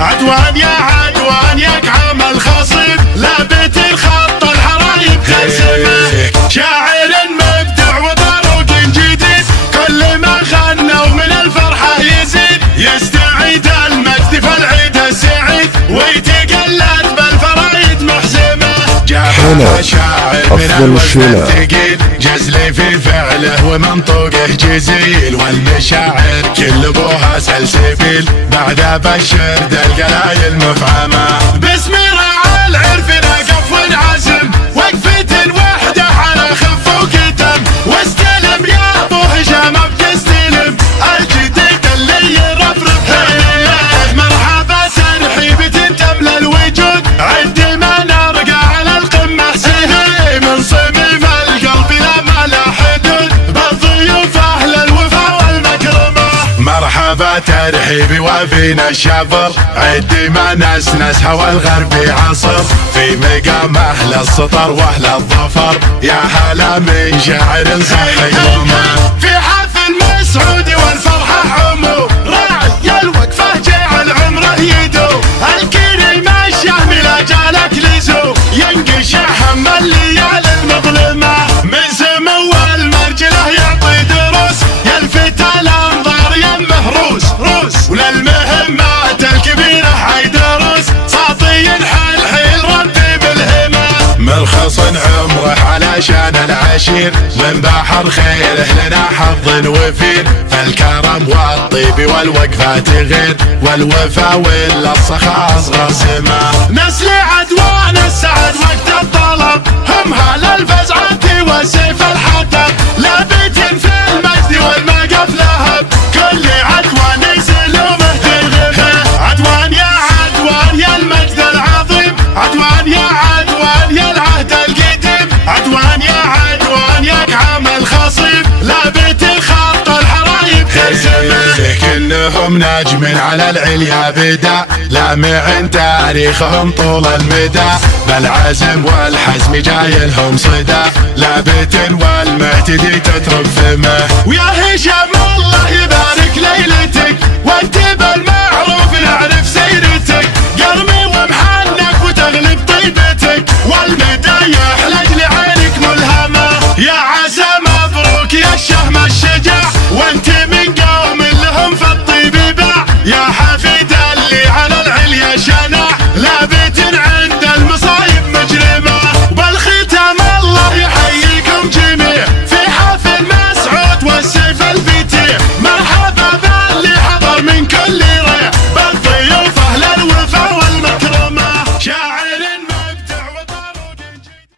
عدوان يا عدوان يا كعام الخصيب لابت الخط الحرايب خرسمه شاعر مبدع وطروق جديد كل ما غنى ومن الفرحة يزيد يستعيد المجد في العيد السعيد ويتقلد بالفرايد محزمه جابها شاعر من الوزن الثقيل جزلي في فعله ومنطوقه جزيل والمشاعر كل ابوها سلسبيل بعد بشر ذا القلايل مفعمه باسم راعى العرف نقف ونعزم وقفة الوحدة على خف وكتم واستلم يا ابو هشام بتستلم الجديد اللي يرفرف مرحبا ترحيب تملى الوجود عد ما نرقى على القمة سهي من صميم القلب لما لا حدود بالضيوف اهل الوفا والمكرمه مرحبا ترحيبي وفينا الشفر عدي ما نسنس هوى الغربي عصر في مقام اهل السطر واهل الظفر يا هلا من شاعر صحي يومه في حفل مسعودي والفرحه عمو راعي الوقفه جعل عمره يدو الكريم الشهم لا جالك لزو ينقش هم الليالي المظلمه من سمو المرجله يعطي دروس يلفت الانظار يمه روس وللمهمات الكبيره حيدرس ساطي حيل ربي بالهمه مرخص عمره علشان العشير من بحر خيره لنا حظ وفير فالكرم والطيب والوقفات غير والوفا ولا الصخا اصغر سما نسل عدوان السعد وقت الطلب هم هل الفزعات وسيف الحطب لابت في المجد والمقف لهب كل عدوان يسلمه عدوان يا المجد العظيم عدوان يا العهد القديم عدوان يا كعام الخصيب لابت الخط الحرايب خرسمه كلهم ناجم على العليا بدا لامع تاريخهم طول المدى بالعزم والحزم جايلهم صدى لابت والمهتدي تترك فمه ويا هشام الله يبارك ليلتك وانت بالمعروف نعرف سيرتك قرمي ومحنك وتغلب طيبتك والمدايح لاجل عينك ملهمه يا عسى مبروك يا الشهم الشجاع وانت من قوم لهم في الطيب باع يا